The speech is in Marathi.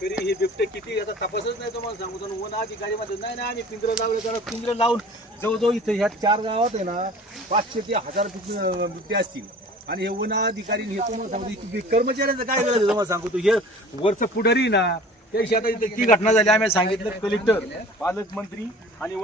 तरी हे बिबटे किती आता तपासच नाही तुम्हाला सांगतो. वन अधिकारी मध्ये नाही ना आम्ही पिंजरं लावले, त्याला पिंजरं लावून जवळजवळ इथे ह्या 4 गावात आहे ना 500 ते 1000 बिबटे असतील. आणि हे वन अधिकारी हे तुम्हाला सांगतो कर्मचाऱ्यांचं काय गरज तुम्हाला सांगतो. हे वरचं पुढारी ना त्याशी आता ती घटना झाली. आम्ही सांगितलं कलेक्टर, पालकमंत्री आणि